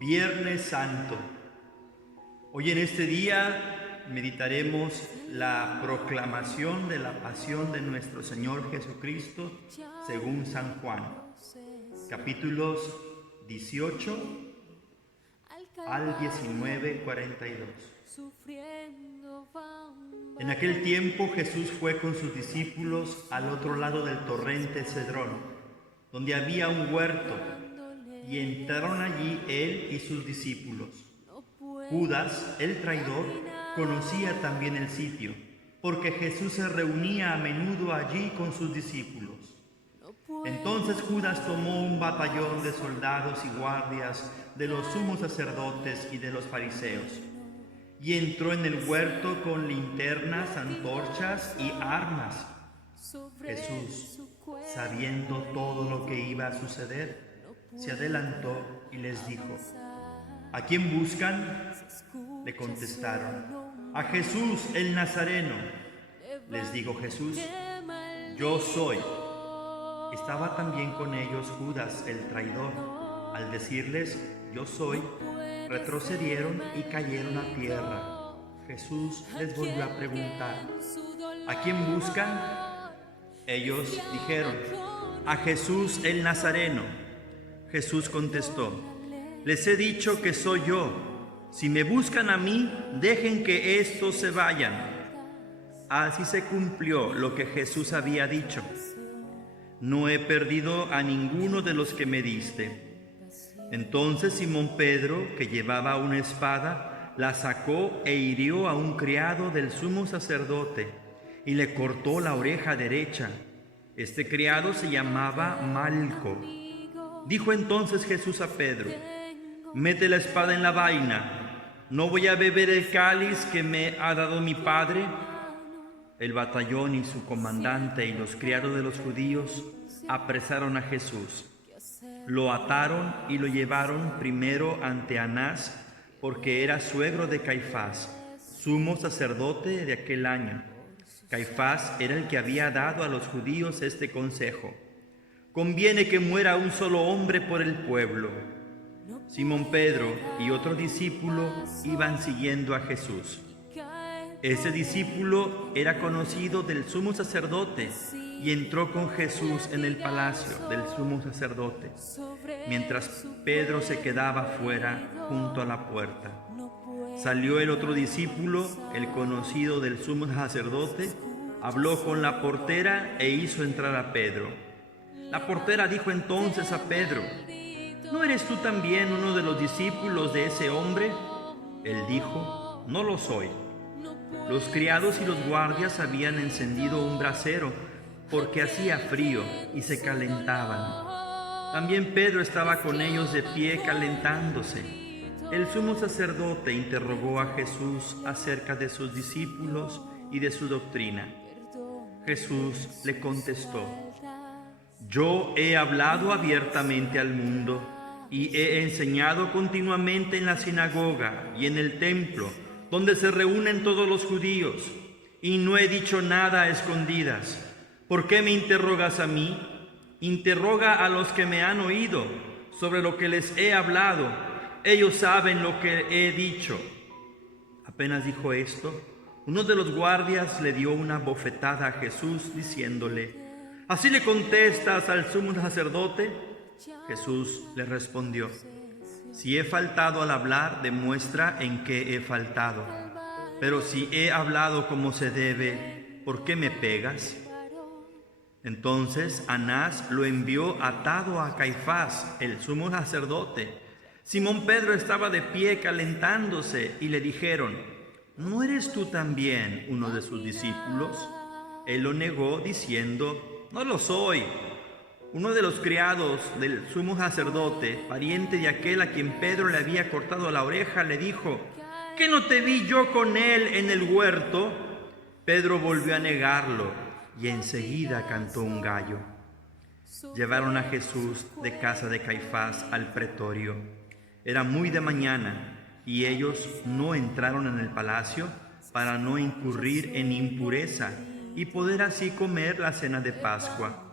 Viernes Santo. Hoy en este día meditaremos la proclamación de la pasión de nuestro Señor Jesucristo según San Juan, capítulos 18 al 19:42. En aquel tiempo Jesús fue con sus discípulos al otro lado del torrente Cedrón, donde había un huerto, y entraron allí él y sus discípulos. Judas, el traidor, conocía también el sitio, porque Jesús se reunía a menudo allí con sus discípulos. Entonces Judas tomó un batallón de soldados y guardias de los sumos sacerdotes y de los fariseos, y entró en el huerto con linternas, antorchas y armas. Jesús, sabiendo todo lo que iba a suceder, se adelantó y les dijo: ¿A quién buscan? Le contestaron: a Jesús el Nazareno. Les dijo Jesús: yo soy. Estaba también con ellos Judas el traidor. Al decirles: yo soy, retrocedieron y cayeron a tierra. Jesús les volvió a preguntar: ¿a quién buscan? Ellos dijeron: a Jesús el Nazareno. Jesús contestó: les he dicho que soy yo. Si me buscan a mí, dejen que estos se vayan. Así se cumplió lo que Jesús había dicho: no he perdido a ninguno de los que me diste. Entonces Simón Pedro, que llevaba una espada, la sacó e hirió a un criado del sumo sacerdote y le cortó la oreja derecha. Este criado se llamaba Malco. Dijo entonces Jesús a Pedro: mete la espada en la vaina. ¿No voy a beber el cáliz que me ha dado mi Padre? El batallón y su comandante y los criados de los judíos apresaron a Jesús. Lo ataron y lo llevaron primero ante Anás, porque era suegro de Caifás, sumo sacerdote de aquel año. Caifás era el que había dado a los judíos este consejo: conviene que muera un solo hombre por el pueblo. Simón Pedro y otro discípulo iban siguiendo a Jesús. Ese discípulo era conocido del sumo sacerdote y entró con Jesús en el palacio del sumo sacerdote, mientras Pedro se quedaba fuera junto a la puerta. Salió el otro discípulo, el conocido del sumo sacerdote, habló con la portera e hizo entrar a Pedro. La portera dijo entonces a Pedro: ¿no eres tú también uno de los discípulos de ese hombre? Él dijo: no lo soy. Los criados y los guardias habían encendido un brasero porque hacía frío y se calentaban. También Pedro estaba con ellos de pie calentándose. El sumo sacerdote interrogó a Jesús acerca de sus discípulos y de su doctrina. Jesús le contestó: yo he hablado abiertamente al mundo y he enseñado continuamente en la sinagoga y en el templo, donde se reúnen todos los judíos, y no he dicho nada a escondidas. ¿Por qué me interrogas a mí? Interroga a los que me han oído sobre lo que les he hablado. Ellos saben lo que he dicho. Apenas dijo esto, uno de los guardias le dio una bofetada a Jesús, diciéndole: ¿así le contestas al sumo sacerdote? Jesús le respondió: si he faltado al hablar, demuestra en qué he faltado. Pero si he hablado como se debe, ¿por qué me pegas? Entonces Anás lo envió atado a Caifás, el sumo sacerdote. Simón Pedro estaba de pie calentándose y le dijeron: ¿no eres tú también uno de sus discípulos? Él lo negó diciendo: no lo soy. Uno de los criados del sumo sacerdote, pariente de aquel a quien Pedro le había cortado la oreja, le dijo: ¿qué no te vi yo con él en el huerto? Pedro volvió a negarlo y enseguida cantó un gallo. Llevaron a Jesús de casa de Caifás al pretorio. Era muy de mañana y ellos no entraron en el palacio para no incurrir en impureza y poder así comer la cena de Pascua.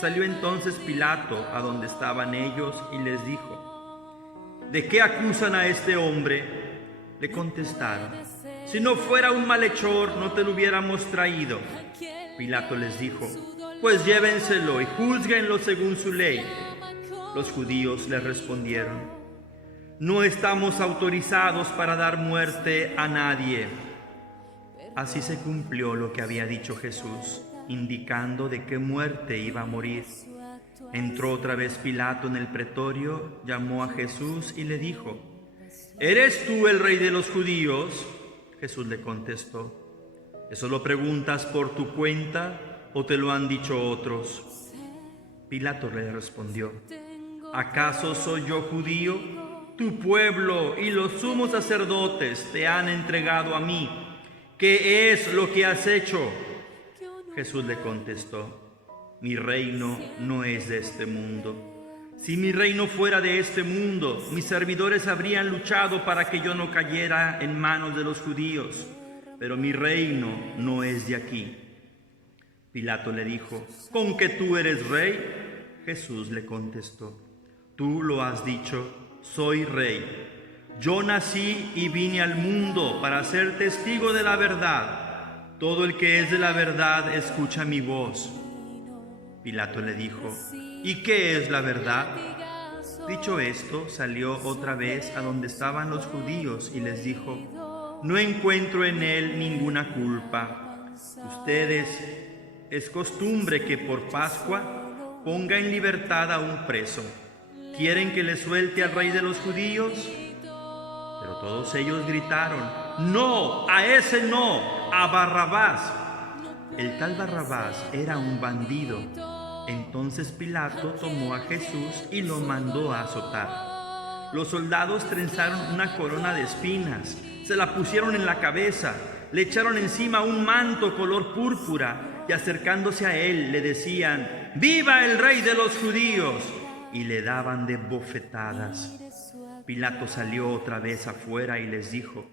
Salió entonces Pilato a donde estaban ellos y les dijo: ¿de qué acusan a este hombre? Le contestaron: si no fuera un malhechor, no te lo hubiéramos traído. Pilato les dijo: pues llévenselo y júzguenlo según su ley. Los judíos le respondieron: no estamos autorizados para dar muerte a nadie. Así se cumplió lo que había dicho Jesús, indicando de qué muerte iba a morir. Entró otra vez Pilato en el pretorio, llamó a Jesús y le dijo: ¿eres tú el rey de los judíos? Jesús le contestó: ¿eso lo preguntas por tu cuenta o te lo han dicho otros? Pilato le respondió: ¿acaso soy yo judío? Tu pueblo y los sumos sacerdotes te han entregado a mí. ¿Qué es lo que has hecho? Jesús le contestó: mi reino no es de este mundo. Si mi reino fuera de este mundo, mis servidores habrían luchado para que yo no cayera en manos de los judíos, pero mi reino no es de aquí. Pilato le dijo: ¿con que tú eres rey? Jesús le contestó: tú lo has dicho, soy rey. Yo nací y vine al mundo para ser testigo de la verdad. Todo el que es de la verdad escucha mi voz. Pilato le dijo: ¿y qué es la verdad? Dicho esto, salió otra vez a donde estaban los judíos y les dijo: no encuentro en él ninguna culpa. Ustedes, es costumbre que por Pascua ponga en libertad a un preso. ¿Quieren que le suelte al rey de los judíos? Pero todos ellos gritaron: no, a ese no, a Barrabás. El tal Barrabás era un bandido. Entonces Pilato tomó a Jesús y lo mandó a azotar. Los soldados trenzaron una corona de espinas, se la pusieron en la cabeza, le echaron encima un manto color púrpura y acercándose a él le decían: ¡viva el rey de los judíos! Y le daban de bofetadas. Pilato salió otra vez afuera y les dijo: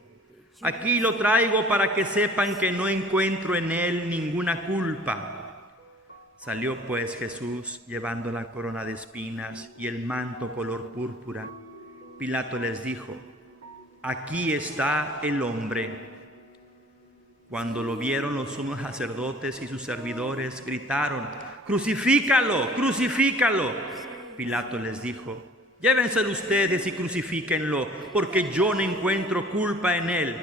aquí lo traigo para que sepan que no encuentro en él ninguna culpa. Salió pues Jesús llevando la corona de espinas y el manto color púrpura. Pilato les dijo: aquí está el hombre. Cuando lo vieron los sumos sacerdotes y sus servidores, gritaron: ¡crucifícalo, crucifícalo! Pilato les dijo: llévenselo ustedes y crucifíquenlo, porque yo no encuentro culpa en él.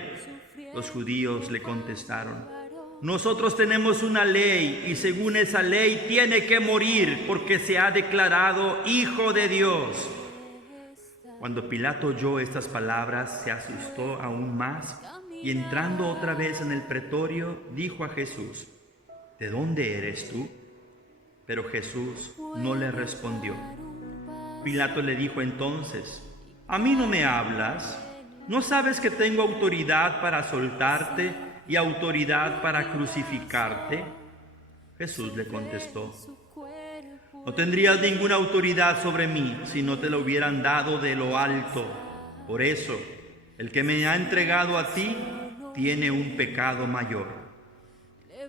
Los judíos le contestaron: nosotros tenemos una ley y según esa ley tiene que morir porque se ha declarado Hijo de Dios. Cuando Pilato oyó estas palabras, se asustó aún más y entrando otra vez en el pretorio, dijo a Jesús: ¿de dónde eres tú? Pero Jesús no le respondió. Pilato le dijo entonces: ¿a mí no me hablas? ¿No sabes que tengo autoridad para soltarte y autoridad para crucificarte? Jesús le contestó: no tendrías ninguna autoridad sobre mí si no te lo hubieran dado de lo alto. Por eso, el que me ha entregado a ti tiene un pecado mayor.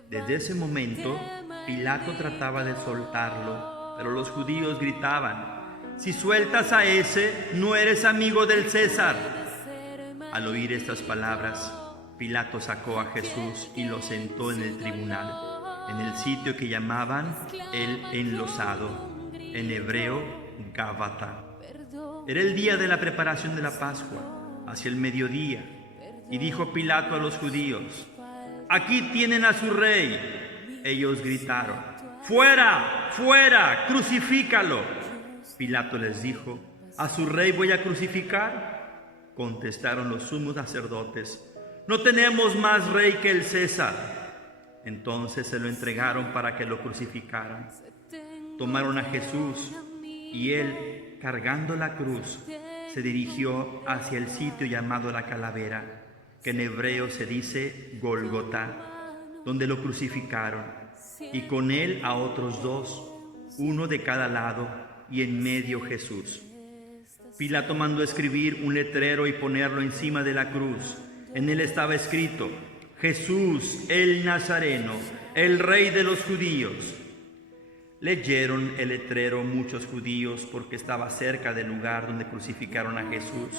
Desde ese momento, Pilato trataba de soltarlo, pero los judíos gritaban: si sueltas a ese, no eres amigo del César. Al oír estas palabras, Pilato sacó a Jesús y lo sentó en el tribunal, en el sitio que llamaban el Enlosado, en hebreo Gábata. Era el día de la preparación de la Pascua, hacia el mediodía, y dijo Pilato a los judíos: aquí tienen a su rey. Ellos gritaron: ¡fuera, fuera, crucifícalo! Pilato les dijo: ¿a su rey voy a crucificar? Contestaron los sumos sacerdotes: no tenemos más rey que el César. Entonces se lo entregaron para que lo crucificaran. Tomaron a Jesús y él, cargando la cruz, se dirigió hacia el sitio llamado la Calavera, que en hebreo se dice Gólgota, donde lo crucificaron, y con él a otros dos, uno de cada lado, y en medio Jesús. Pilato mandó escribir un letrero y ponerlo encima de la cruz. En él estaba escrito: Jesús el Nazareno, el Rey de los judíos. Leyeron el letrero muchos judíos porque estaba cerca del lugar donde crucificaron a Jesús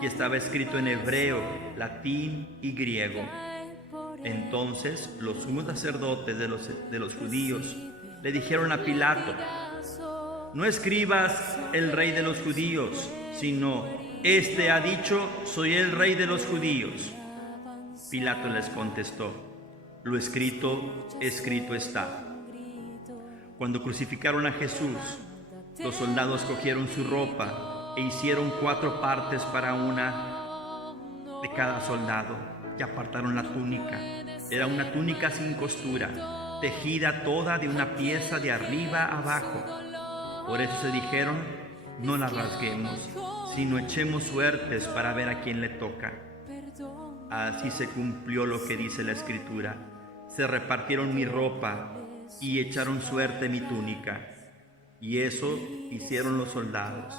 y estaba escrito en hebreo, latín y griego. Entonces los sumos sacerdotes de los judíos le dijeron a Pilato: no escribas el rey de los judíos, sino este ha dicho: soy el rey de los judíos. Pilato les contestó: lo escrito, escrito está. Cuando crucificaron a Jesús, los soldados cogieron su ropa e hicieron 4 partes para una de cada soldado y apartaron la túnica. Era una túnica sin costura, tejida toda de una pieza de arriba a abajo. Por eso se dijeron: no la rasguemos, sino echemos suertes para ver a quién le toca. Así se cumplió lo que dice la Escritura: se repartieron mi ropa y echaron suerte mi túnica. Y eso hicieron los soldados.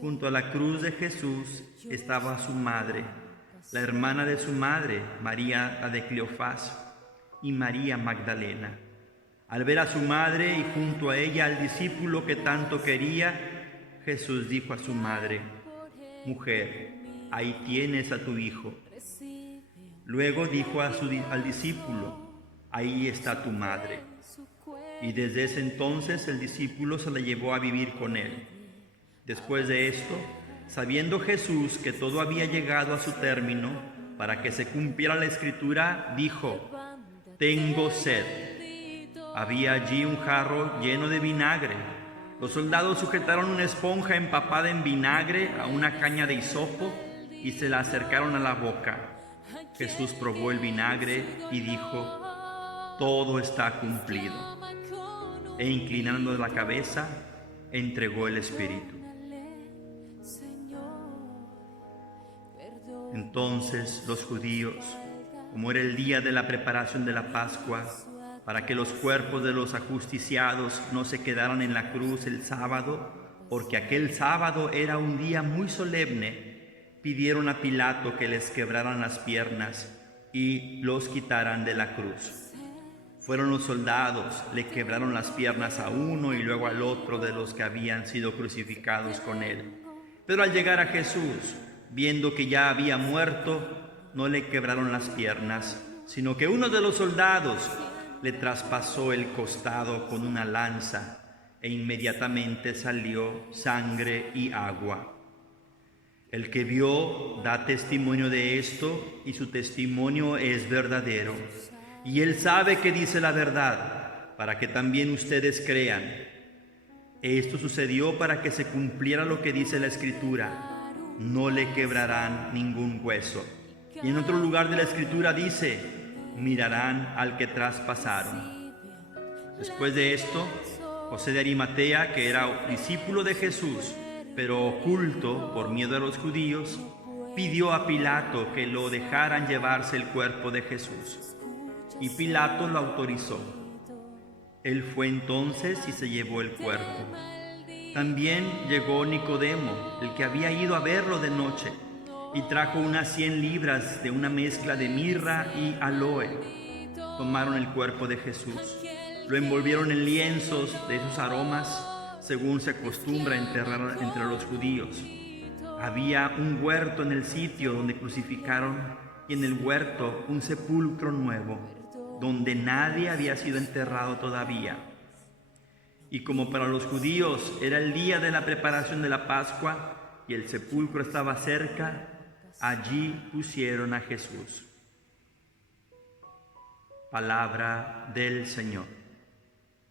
Junto a la cruz de Jesús estaba su madre, la hermana de su madre, María la de Cleofás, y María Magdalena. Al ver a su madre y junto a ella al discípulo que tanto quería, Jesús dijo a su madre: mujer, ahí tienes a tu hijo. Luego dijo al discípulo: ahí está tu madre. Y desde ese entonces el discípulo se la llevó a vivir con él. Después de esto, sabiendo Jesús que todo había llegado a su término, para que se cumpliera la Escritura, dijo: tengo sed. Había allí un jarro lleno de vinagre. Los soldados sujetaron una esponja empapada en vinagre a una caña de hisopo y se la acercaron a la boca. Jesús probó el vinagre y dijo: todo está cumplido. E inclinando la cabeza, entregó el Espíritu. Entonces los judíos, como era el día de la preparación de la Pascua, para que los cuerpos de los ajusticiados no se quedaran en la cruz el sábado, porque aquel sábado era un día muy solemne, pidieron a Pilato que les quebraran las piernas y los quitaran de la cruz. Fueron los soldados, le quebraron las piernas a uno y luego al otro de los que habían sido crucificados con él. Pero al llegar a Jesús, viendo que ya había muerto, no le quebraron las piernas, sino que uno de los soldados le traspasó el costado con una lanza e inmediatamente salió sangre y agua. El que vio da testimonio de esto y su testimonio es verdadero. Y él sabe que dice la verdad, para que también ustedes crean. Esto sucedió para que se cumpliera lo que dice la Escritura: no le quebrarán ningún hueso. Y en otro lugar de la Escritura dice: mirarán al que traspasaron. Después de esto, José de Arimatea, que era discípulo de Jesús, pero oculto por miedo a los judíos, pidió a Pilato que lo dejaran llevarse el cuerpo de Jesús. Y Pilato lo autorizó. Él fue entonces y se llevó el cuerpo. También llegó Nicodemo, el que había ido a verlo de noche, y trajo unas 100 libras de una mezcla de mirra y aloe. Tomaron el cuerpo de Jesús, lo envolvieron en lienzos de esos aromas, según se acostumbra enterrar entre los judíos. Había un huerto en el sitio donde crucificaron, y en el huerto un sepulcro nuevo, donde nadie había sido enterrado todavía. Y como para los judíos era el día de la preparación de la Pascua y el sepulcro estaba cerca, allí pusieron a Jesús. Palabra del Señor.